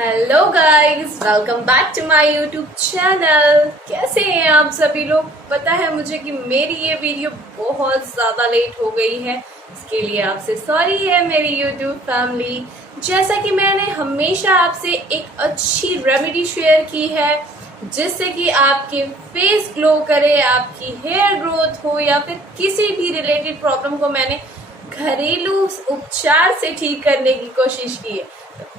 Hello guys, welcome back to my YouTube channel. कैसे हैं आप सभी लोग? पता है मुझे कि मेरी ये वीडियो बहुत ज़्यादा लेट हो गई है, इसके लिए आपसे सॉरी है मेरी यूट्यूब फैमिली। जैसा कि मैंने हमेशा आपसे एक अच्छी रेमेडी शेयर की है जिससे कि आपके फेस ग्लो करे, आपकी हेयर ग्रोथ हो या फिर किसी भी रिलेटेड प्रॉब्लम को मैंने घरेलू उपचार से ठीक करने की कोशिश की है।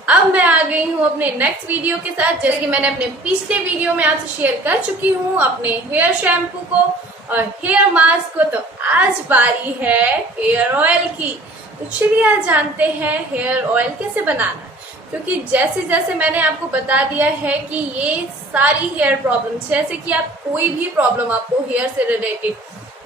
अब मैं आ गई हूँ अपने नेक्स्ट वीडियो के साथ। जैसे कि मैंने अपने पिछले वीडियो में आपसे शेयर कर चुकी हूँ अपने हेयर शैम्पू को और हेयर मास्क को, तो आज बारी है हेयर ऑयल की। तो चलिए आज जानते हैं हेयर ऑयल कैसे बनाना है, क्योंकि जैसे जैसे मैंने आपको बता दिया है कि ये सारी हेयर प्रॉब्लम, जैसे कि आप कोई भी प्रॉब्लम आपको हेयर से रिलेटेड,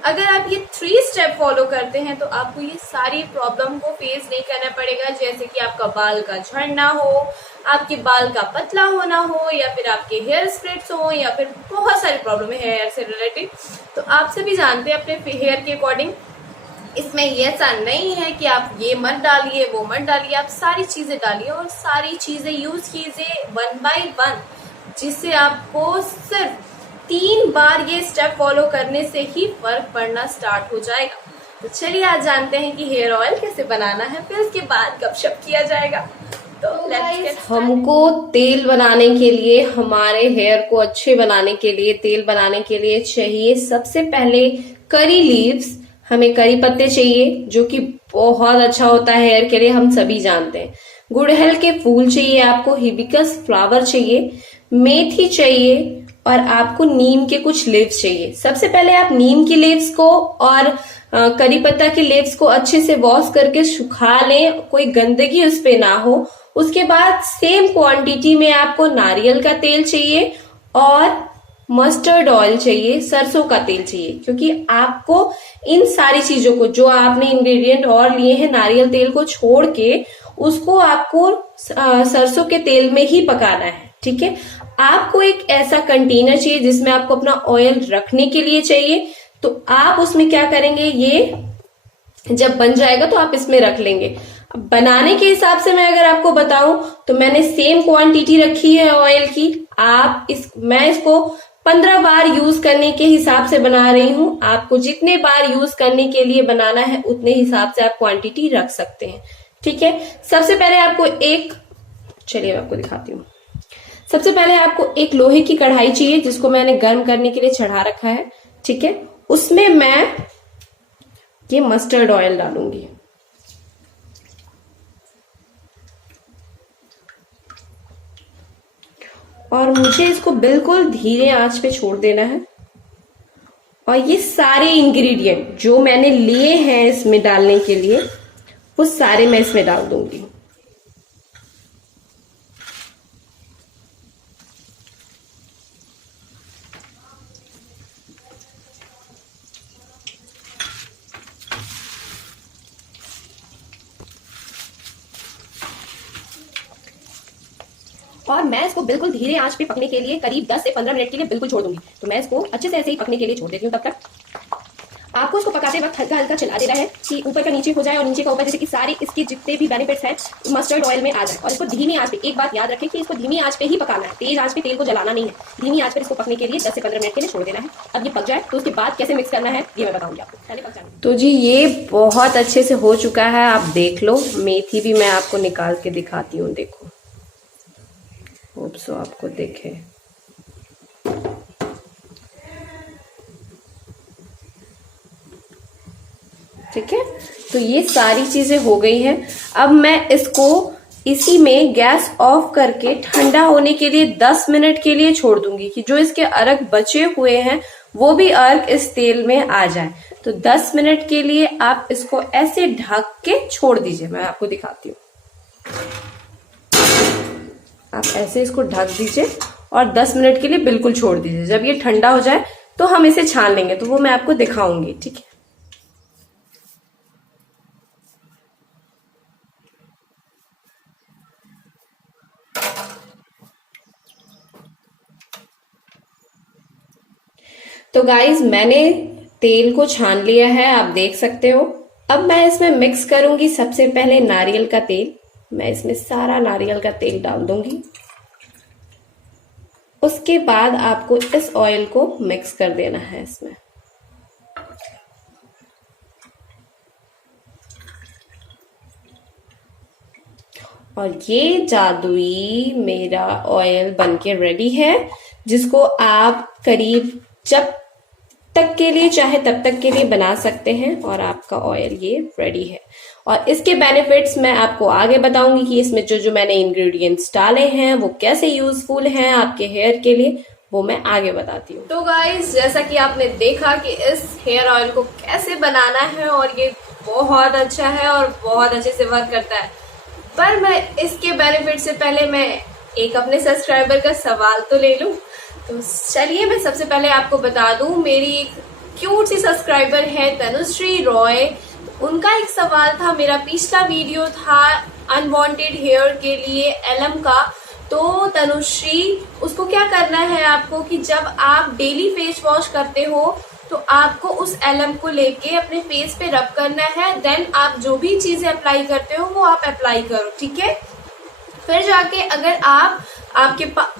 अगर आप ये 3 स्टेप फॉलो करते हैं तो आपको ये सारी प्रॉब्लम को फेस नहीं करना पड़ेगा। जैसे कि आपका बाल का झड़ना हो, आपके बाल का पतला होना हो, या फिर आपके हेयर स्प्लिट्स हो, या फिर बहुत सारी प्रॉब्लम है हेयर से रिलेटेड। तो आप सभी जानते हैं अपने हेयर के अकॉर्डिंग। इसमें ऐसा नहीं है कि आप ये मत डालिए वो मत डालिए, आप सारी चीजें डालिए और सारी चीजें यूज कीजिए 1 by 1, जिससे आपको सिर्फ 3 बार ये स्टेप फॉलो करने से ही फर्क पड़ना स्टार्ट हो जाएगा। तो चलिए आज जानते हैं कि हेयर ऑयल कैसे बनाना है, फिर उसके बाद गपशप किया जाएगा। तो हमको तेल बनाने के लिए, हमारे हेयर को अच्छे बनाने के लिए, तेल बनाने के लिए चाहिए सबसे पहले करी लीव्स। हमें करी पत्ते चाहिए जो कि बहुत अच्छा होता है हेयर के लिए, हम सभी जानते हैं। गुड़हल के फूल चाहिए आपको, हिबिस्कस फ्लावर चाहिए, मेथी चाहिए और आपको नीम के कुछ लीव्स चाहिए। सबसे पहले आप नीम की लीव्स को और करी पत्ता के लीव्स को अच्छे से वॉश करके सुखा लें, कोई गंदगी उस पे ना हो। उसके बाद सेम क्वांटिटी में आपको नारियल का तेल चाहिए और मस्टर्ड ऑयल चाहिए, सरसों का तेल चाहिए, क्योंकि आपको इन सारी चीजों को, जो आपने इंग्रेडिएंट और लिए हैं नारियल तेल को छोड़ के, उसको आपको सरसों के तेल में ही पकाना है। ठीक है, आपको एक ऐसा कंटेनर चाहिए जिसमें आपको अपना ऑयल रखने के लिए चाहिए। तो आप उसमें क्या करेंगे, ये जब बन जाएगा तो आप इसमें रख लेंगे। अब बनाने के हिसाब से मैं अगर आपको बताऊं तो मैंने सेम क्वांटिटी रखी है ऑयल की। मैं इसको 15 बार यूज करने के हिसाब से बना रही हूं। आपको जितने बार यूज करने के लिए बनाना है उतने हिसाब से आप क्वांटिटी रख सकते हैं। ठीक है, सबसे पहले आपको चलिए मैं आपको दिखाती हूँ। सबसे पहले आपको एक लोहे की कढ़ाई चाहिए जिसको मैंने गर्म करने के लिए चढ़ा रखा है। ठीक है, उसमें मैं ये मस्टर्ड ऑयल डालूंगी। और मुझे इसको बिल्कुल धीरे आंच पे छोड़ देना है। और ये सारे इंग्रेडिएंट जो मैंने लिए हैं इसमें डालने के लिए, वो सारे मैं इसमें डाल दूंगी। और मैं इसको बिल्कुल धीरे आंच पे पकने के लिए करीब 10 से 15 मिनट के लिए बिल्कुल छोड़ दूंगी। तो मैं इसको अच्छे से ऐसे ही पकने के लिए छोड़ देती हूँ। तब तक आपको इसको पकाते वक्त हल्का हल्का चला देना है कि ऊपर का नीचे हो जाए और नीचे का ऊपर, जैसे कि सारे इसके जितने भी बेनिफिट्स हैं मस्टर्ड ऑयल में आ जाए। और इसको धीमी आंच पे, एक बात याद रखें कि इसको धीमी आंच पे ही पकाना है, तेज आंच पे तेल को जलाना नहीं है। धीमी आंच पर इसको पकने के लिए 10 से 15 मिनट के लिए छोड़ देना है। अब ये पक जाए तो उसके बाद कैसे मिक्स करना है ये मैं बताऊंगी आपको। पहले पक जाए तो जी ये बहुत अच्छे से हो चुका है, आप देख लो। मेथी भी मैं आपको निकाल के दिखाती हूँ, देखो, आपको देखे। ठीक है, तो ये सारी चीजें हो गई हैं। अब मैं इसको इसी में गैस ऑफ करके ठंडा होने के लिए 10 मिनट के लिए छोड़ दूंगी, कि जो इसके अर्क बचे हुए हैं वो भी अर्क इस तेल में आ जाए। तो 10 मिनट के लिए आप इसको ऐसे ढक के छोड़ दीजिए। मैं आपको दिखाती हूँ। आप ऐसे इसको ढक दीजिए और 10 मिनट के लिए बिल्कुल छोड़ दीजिए। जब ये ठंडा हो जाए तो हम इसे छान लेंगे, तो वो मैं आपको दिखाऊंगी। ठीक है, तो गाइज मैंने तेल को छान लिया है, आप देख सकते हो। अब मैं इसमें मिक्स करूंगी सबसे पहले नारियल का तेल। मैं इसमें सारा नारियल का तेल डाल दूंगी। उसके बाद आपको इस ऑयल को मिक्स कर देना है इसमें। और ये जादुई मेरा ऑयल बनके रेडी है, जिसको आप करीब जब तक के लिए चाहे तब तक के लिए बना सकते हैं और आपका ऑयल ये रेडी है। और इसके बेनिफिट्स मैं आपको आगे बताऊंगी कि इसमें जो जो मैंने इंग्रेडिएंट्स डाले हैं वो कैसे यूजफुल हैं आपके हेयर के लिए, वो मैं आगे बताती हूँ। तो गाइस, जैसा कि आपने देखा कि इस हेयर ऑयल को कैसे बनाना है और ये बहुत अच्छा है और बहुत अच्छे से वर्क करता है। पर मैं इसके बेनिफिट से पहले मैं एक अपने सब्सक्राइबर का सवाल तो ले लूं। तो चलिए मैं सबसे पहले आपको बता दूं, मेरी एक क्यूट सी सब्सक्राइबर है तनुश्री रॉय। उनका एक सवाल था, मेरा पिछला वीडियो था अनवांटेड हेयर के लिए एलम का। तो तनुश्री, उसको क्या करना है आपको कि जब आप डेली फेस वॉश करते हो तो आपको उस एलम को लेके अपने फेस पे रब करना है। देन आप जो भी चीजें अप्लाई करते हो वो आप अप्लाई करो, ठीक है। फिर जाके अगर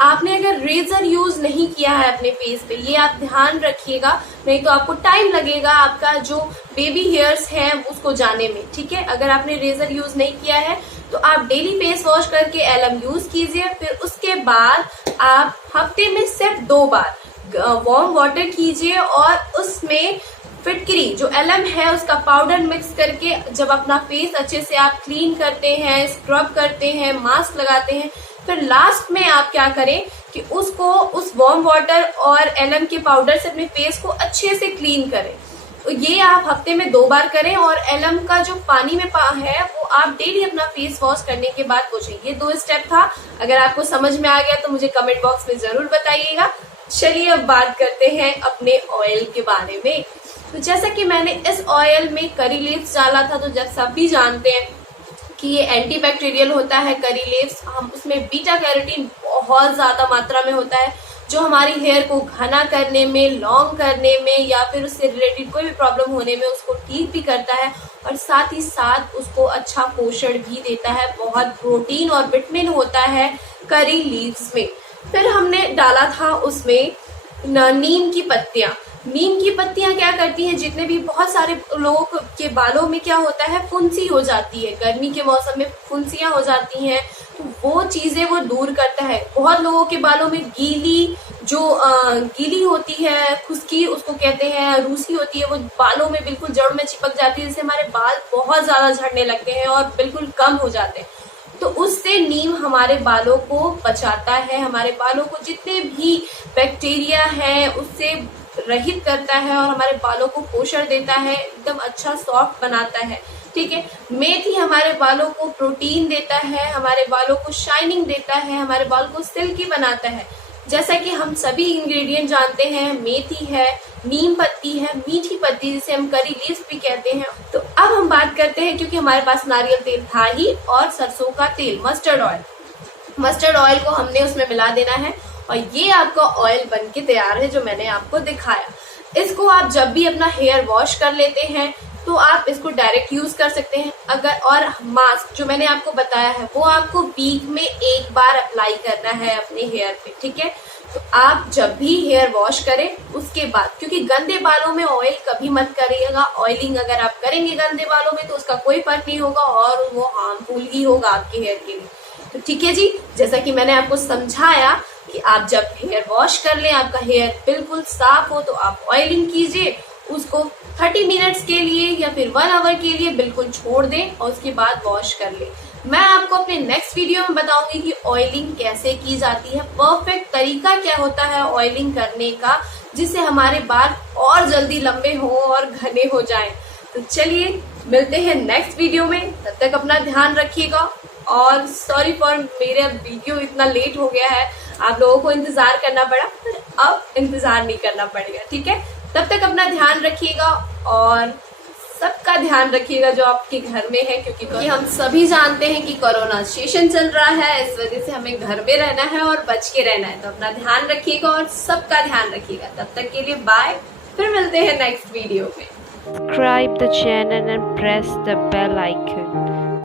आपने अगर रेजर यूज नहीं किया है अपने फेस पे, ये आप ध्यान रखिएगा, नहीं तो आपको टाइम लगेगा आपका जो बेबी हेयर्स हैं उसको जाने में, ठीक है। अगर आपने रेजर यूज नहीं किया है तो आप डेली फेस वॉश करके एलम यूज कीजिए। फिर उसके बाद आप हफ्ते में सिर्फ 2 बार वार्म वाटर कीजिए और उसमें फिटकरी जो एलम है उसका पाउडर मिक्स करके जब अपना फेस अच्छे से आप क्लीन करते हैं, स्क्रब करते हैं, मास्क लगाते हैं, फिर लास्ट में आप क्या करें कि उसको उस वार्म वाटर और एलम के पाउडर से अपने फेस को अच्छे से क्लीन करें। तो ये आप हफ्ते में 2 बार करें और एलम का जो पानी में है वो आप डेली अपना फेस वॉश करने के बाद पोंछें। ये 2 स्टेप था। अगर आपको समझ में आ गया तो मुझे कमेंट बॉक्स में जरूर बताइएगा। चलिए अब बात करते हैं अपने ऑयल के बारे में। तो जैसा कि मैंने इस ऑयल में करी लीव्स डाला था, तो जब सभी जानते हैं कि ये एंटीबैक्टीरियल होता है करी लीव्स, हम उसमें बीटा कैरोटीन बहुत ज्यादा मात्रा में होता है जो हमारी हेयर को घना करने में, लॉन्ग करने में या फिर उससे रिलेटेड कोई भी प्रॉब्लम होने में उसको ठीक भी करता है और साथ ही साथ उसको अच्छा पोषण भी देता है। बहुत प्रोटीन और विटामिन होता है करी लीव्स में। फिर हमने डाला था उसमें नीम की पत्तियां। नीम की पत्तियां क्या करती हैं, जितने भी बहुत सारे लोगों के बालों में क्या होता है, फुंसी हो जाती है, गर्मी के मौसम में फुंसियां हो जाती हैं, तो वो चीजें वो दूर करता है। बहुत लोगों के बालों में गीली होती है, खुश्की उसको कहते हैं, रूसी होती है, वो बालों में बिल्कुल जड़ में चिपक जाती है, जिससे हमारे बाल बहुत ज्यादा झड़ने लगते हैं और बिल्कुल कम हो जाते हैं। तो उससे नीम हमारे बालों को बचाता है, हमारे बालों को जितने भी बैक्टीरिया है उससे रहित करता है और हमारे बालों को पोषण देता है, एकदम अच्छा सॉफ्ट बनाता है, ठीक है। मेथी हमारे बालों को प्रोटीन देता है, हमारे बालों को शाइनिंग देता है, हमारे बाल को सिल्की बनाता है। जैसा कि हम सभी इंग्रेडिएंट जानते हैं, मेथी है, नीम पत्ती है, मीठी पत्ती जिसे हम करी लीव्स भी कहते हैं। तो अब हम बात करते हैं, क्योंकि हमारे पास नारियल तेल था ही, और सरसों का तेल, मस्टर्ड ऑयल को हमने उसमें मिला देना है और ये आपका ऑयल बनके तैयार है जो मैंने आपको दिखाया। इसको आप जब भी अपना हेयर वॉश कर लेते हैं तो आप इसको डायरेक्ट यूज कर सकते हैं। अगर और मास्क जो मैंने आपको बताया है वो आपको वीक में 1 बार अप्लाई करना है अपने हेयर पे, ठीक है। तो आप जब भी हेयर वॉश करें उसके बाद, क्योंकि गंदे बालों में ऑयल कभी मत करिएगा। ऑयलिंग अगर आप करेंगे गंदे बालों में तो उसका कोई फर्क नहीं होगा और वो हार्मफुल ही होगा आपके हेयर के लिए। तो ठीक है जी, जैसा कि मैंने आपको समझाया कि आप जब हेयर वॉश कर लें, आपका हेयर बिल्कुल साफ हो, तो आप ऑयलिंग कीजिए, उसको 30 मिनट्स के लिए या फिर 1 आवर के लिए बिल्कुल छोड़ दें और उसके बाद वॉश कर लें। मैं आपको अपने नेक्स्ट वीडियो में बताऊंगी कि ऑयलिंग कैसे की जाती है, परफेक्ट तरीका क्या होता है ऑयलिंग करने का, जिससे हमारे बाल और जल्दी लंबे हो और घने हो जाएं। तो चलिए मिलते हैं नेक्स्ट वीडियो में, तब तक अपना ध्यान रखिएगा। और सॉरी फॉर मेरा वीडियो इतना लेट हो गया है, आप लोगों को इंतजार करना पड़ा, पर अब इंतजार नहीं करना पड़ेगा, ठीक है। तब तक अपना ध्यान रखिएगा और सबका ध्यान रखिएगा जो आपके घर में है, क्योंकि हम सभी जानते हैं कि कोरोना सेशन चल रहा है, इस वजह से हमें घर में रहना है और बच के रहना है। तो अपना ध्यान रखिएगा और सबका ध्यान रखिएगा। तब तक के लिए बाय, फिर मिलते हैं नेक्स्ट वीडियो में। Subscribe the channel and press the bell icon.